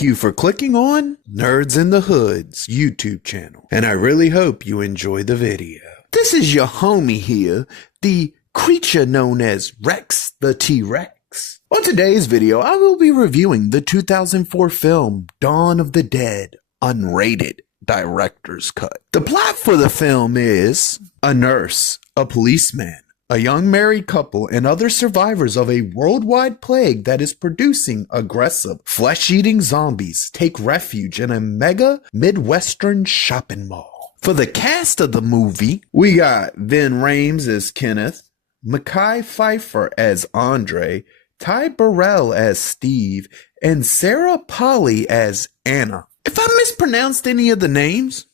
Thank you for clicking on Nerds in the Hood's YouTube channel, and I really hope you enjoy the video. This is your homie here, the creature known as Rex the T-Rex. On today's video, I will be reviewing the 2004 film Dawn of the Dead Unrated Directors Cut. The plot for the film is a nurse, a policeman, a young married couple, and other survivors of a worldwide plague that is producing aggressive, flesh-eating zombies take refuge in a mega Midwestern shopping mall. For the cast of the movie, we got Vin Rhames as Kenneth, Mekhi Phifer as Andre, Ty Burrell as Steve, and Sarah Polley as Anna. If I mispronounced any of the names,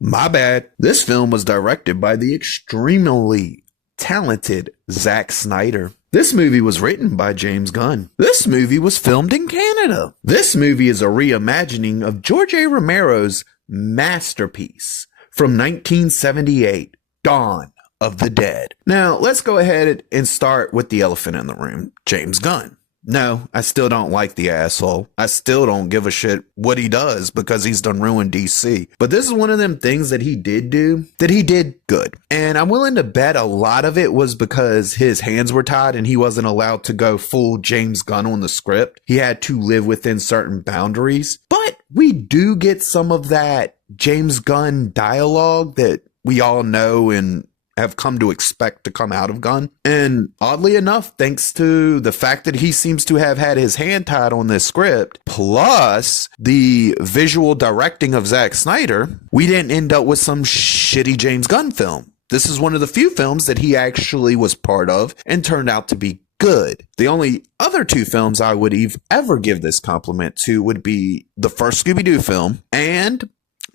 my bad. This film was directed by the extremely talented Zack Snyder. This movie was written by James Gunn. This movie was filmed in Canada. This movie is a reimagining of George A. Romero's masterpiece from 1978, Dawn of the Dead. Now, let's go ahead and start with the elephant in the room, James Gunn. No, I still don't like the asshole. I still don't give a shit what he does because he's done ruined DC. But this is one of them things that he did do that he did good. And I'm willing to bet a lot of it was because his hands were tied and he wasn't allowed to go full James Gunn on the script. He had to live within certain boundaries. But we do get some of that James Gunn dialogue that we all know and have come to expect to come out of Gunn. And oddly enough, thanks to the fact that he seems to have had his hand tied on this script, plus the visual directing of Zack Snyder, we didn't end up with some shitty James Gunn film. This is one of the few films that he actually was part of and turned out to be good. The only other two films I would ever give this compliment to would be the first Scooby-Doo film and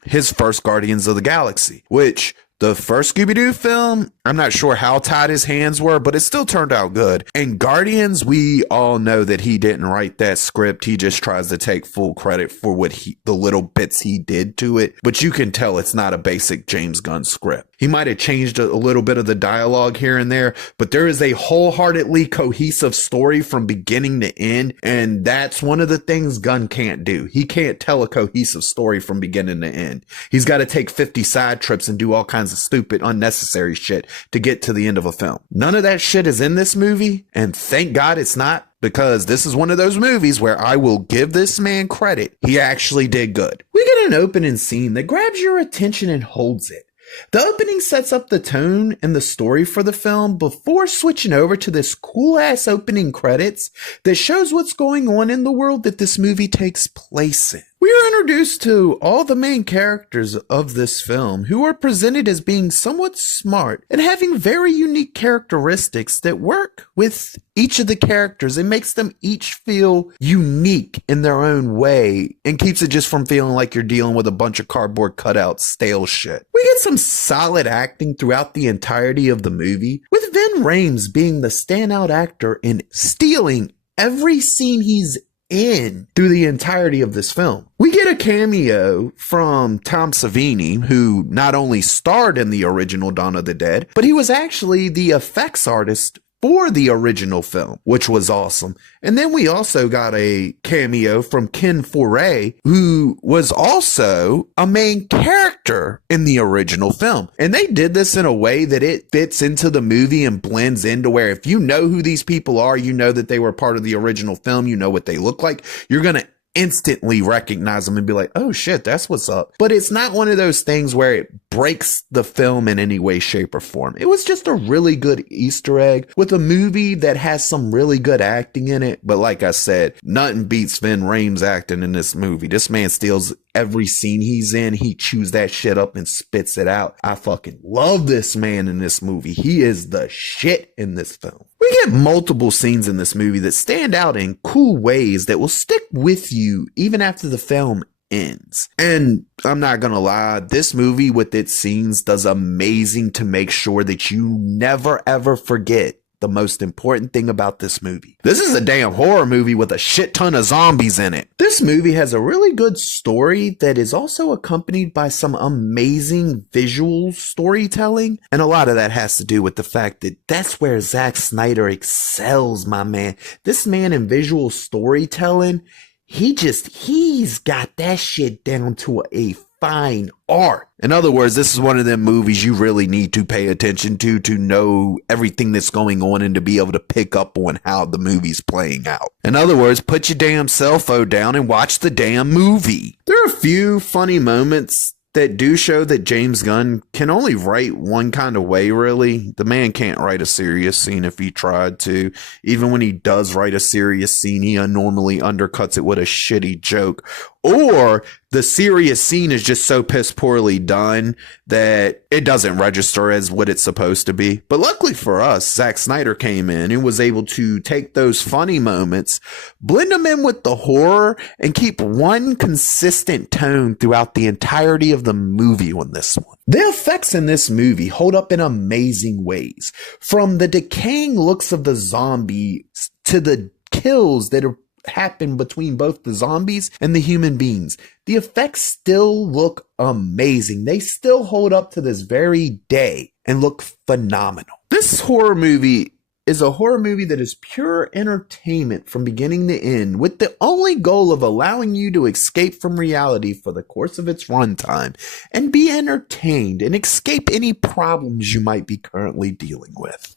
his first Guardians of the Galaxy, which the first Scooby-Doo film, I'm not sure how tight his hands were, but it still turned out good. And Guardians, we all know that he didn't write that script. He just tries to take full credit for the little bits he did to it. But you can tell it's not a basic James Gunn script. He might have changed a little bit of the dialogue here and there, but there is a wholeheartedly cohesive story from beginning to end. And that's one of the things Gunn can't do. He can't tell a cohesive story from beginning to end. He's got to take 50 side trips and do all kinds of stupid, unnecessary shit to get to the end of a film. None of that shit is in this movie, and thank God it's not, because this is one of those movies where I will give this man credit. He actually did good. We get an opening scene that grabs your attention and holds it. The opening sets up the tone and the story for the film before switching over to this cool-ass opening credits that shows what's going on in the world that this movie takes place in. We are introduced to all the main characters of this film, who are presented as being somewhat smart and having very unique characteristics that work with each of the characters and makes them each feel unique in their own way and keeps it just from feeling like you're dealing with a bunch of cardboard cutout stale shit. We get some solid acting throughout the entirety of the movie, with Vin Rhames being the standout actor and stealing every scene he's in through the entirety of this film. We get a cameo from Tom Savini, who not only starred in the original Dawn of the Dead, but he was actually the effects artist for the original film, which was awesome. And then we also got a cameo from Ken Foree, who was also a main character in the original film. And they did this in a way that it fits into the movie and blends into where if you know who these people are, you know that they were part of the original film, you know what they look like, you're going to instantly recognize them and be like, oh shit, that's what's up. But it's not one of those things where it breaks the film in any way, shape, or form. It was just a really good Easter egg with a movie that has some really good acting in it. But like I said, nothing beats Vin Rhames acting in this movie. This man steals every scene he's in. He chews that shit up and spits it out. I fucking love this man in this movie. He is the shit in this film. We get multiple scenes in this movie that stand out in cool ways that will stick with you even after the film ends. And I'm not gonna lie, this movie with its scenes does amazing to make sure that you never ever forget the most important thing about this movie. This is a damn horror movie with a shit ton of zombies in it. This movie has a really good story that is also accompanied by some amazing visual storytelling. And a lot of that has to do with the fact that that's where Zack Snyder excels, my man. This man in visual storytelling, he's got that shit down to a fine art. In other words, this is one of them movies you really need to pay attention to know everything that's going on and to be able to pick up on how the movie's playing out. In other words, put your damn cell phone down and watch the damn movie. There are a few funny moments that do show that James Gunn can only write one kind of way, really. The man can't write a serious scene if he tried to. Even when he does write a serious scene, he normally undercuts it with a shitty joke. Or the serious scene is just so piss poorly done that it doesn't register as what it's supposed to be. But luckily for us, Zack Snyder came in and was able to take those funny moments, blend them in with the horror, and keep one consistent tone throughout the entirety of the movie on this one. The effects in this movie hold up in amazing ways. From the decaying looks of the zombies to the kills that are happen between both the zombies and the human beings. The effects still look amazing. They still hold up to this very day and look phenomenal. This horror movie is a horror movie that is pure entertainment from beginning to end, with the only goal of allowing you to escape from reality for the course of its runtime and be entertained and escape any problems you might be currently dealing with.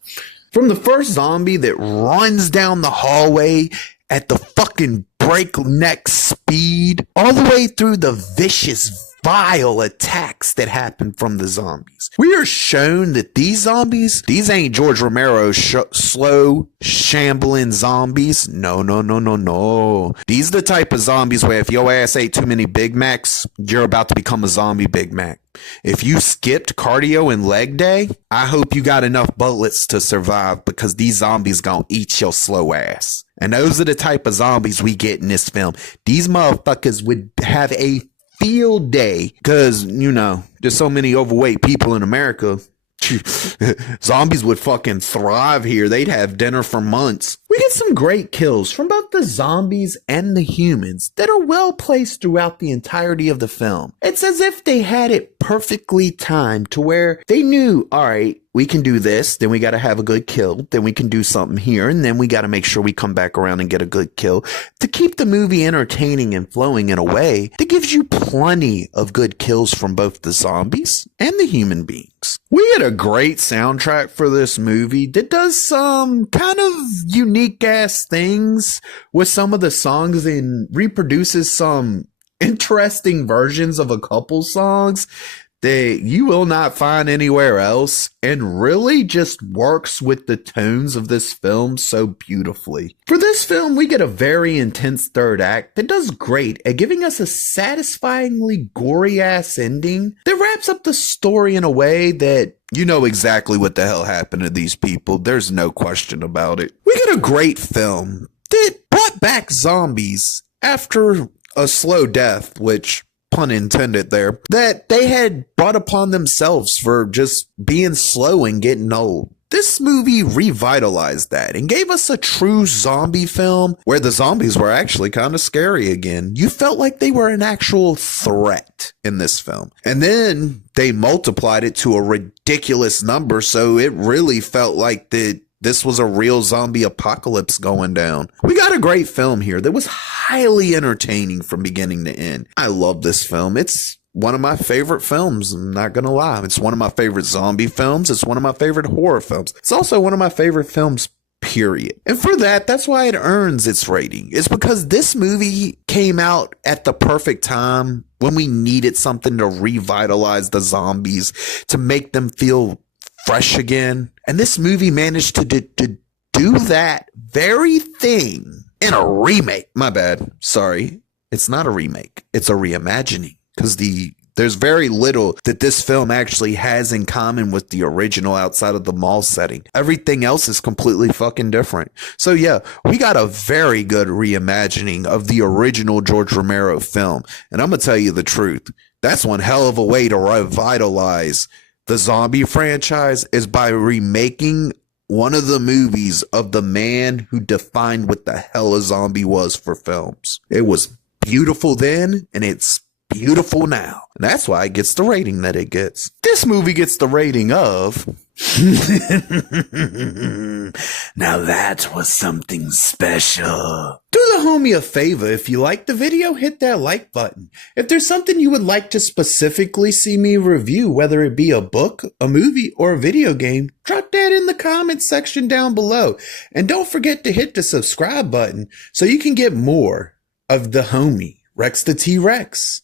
From the first zombie that runs down the hallway at the fucking breakneck speed, all the way through the vicious, vile attacks that happen from the zombies. We are shown that these zombies, these ain't George Romero's slow, shambling zombies. No. These are the type of zombies where if your ass ate too many Big Macs, you're about to become a zombie Big Mac. If you skipped cardio and leg day, I hope you got enough bullets to survive, because these zombies gonna eat your slow ass. And those are the type of zombies we get in this film. These motherfuckers would have a field day because, there's so many overweight people in America. Zombies would fucking thrive here. They'd have dinner for months. We get some great kills from both the zombies and the humans that are well placed throughout the entirety of the film. It's as if they had it perfectly timed to where they knew, all right, we can do this, then we got to have a good kill, then we can do something here, and then we got to make sure we come back around and get a good kill to keep the movie entertaining and flowing in a way that gives you plenty of good kills from both the zombies and the human beings. We had a great soundtrack for this movie that does some kind of unique ass things with some of the songs and reproduces some interesting versions of a couple songs that you will not find anywhere else, and really just works with the tones of this film so beautifully. For this film, we get a very intense third act that does great at giving us a satisfyingly gory ass ending that wraps up the story in a way that you know exactly what the hell happened to these people. There's no question about it. We get a great film that brought back zombies after a slow death, which, pun intended there, that they had brought upon themselves for just being slow and getting old. This movie revitalized that and gave us a true zombie film where the zombies were actually kind of scary again. You felt like they were an actual threat in this film. And then they multiplied it to a ridiculous number, so it really felt like this was a real zombie apocalypse going down. We got a great film here that was highly entertaining from beginning to end. I love this film. It's one of my favorite films. I'm not going to lie. It's one of my favorite zombie films. It's one of my favorite horror films. It's also one of my favorite films, period. And for that, that's why it earns its rating. It's because this movie came out at the perfect time when we needed something to revitalize the zombies, to make them feel fresh again. And this movie managed to do that very thing in a remake. My bad. Sorry. It's not a remake. It's a reimagining, because there's very little that this film actually has in common with the original outside of the mall setting. Everything else is completely fucking different. So yeah, we got a very good reimagining of the original George Romero film. And I'm going to tell you the truth. That's one hell of a way to revitalize the zombie franchise, is by remaking one of the movies of the man who defined what the hell a zombie was for films. It was beautiful then, and it's beautiful now. And that's why it gets the rating that it gets. This movie gets the rating of Now that was something special. Do the homie a favor. If you liked the video, hit that like button. If there's something you would like to specifically see me review, whether it be a book, a movie, or a video game, drop that in the comments section down below. And don't forget to hit the subscribe button so you can get more of the homie, Rex the T-Rex.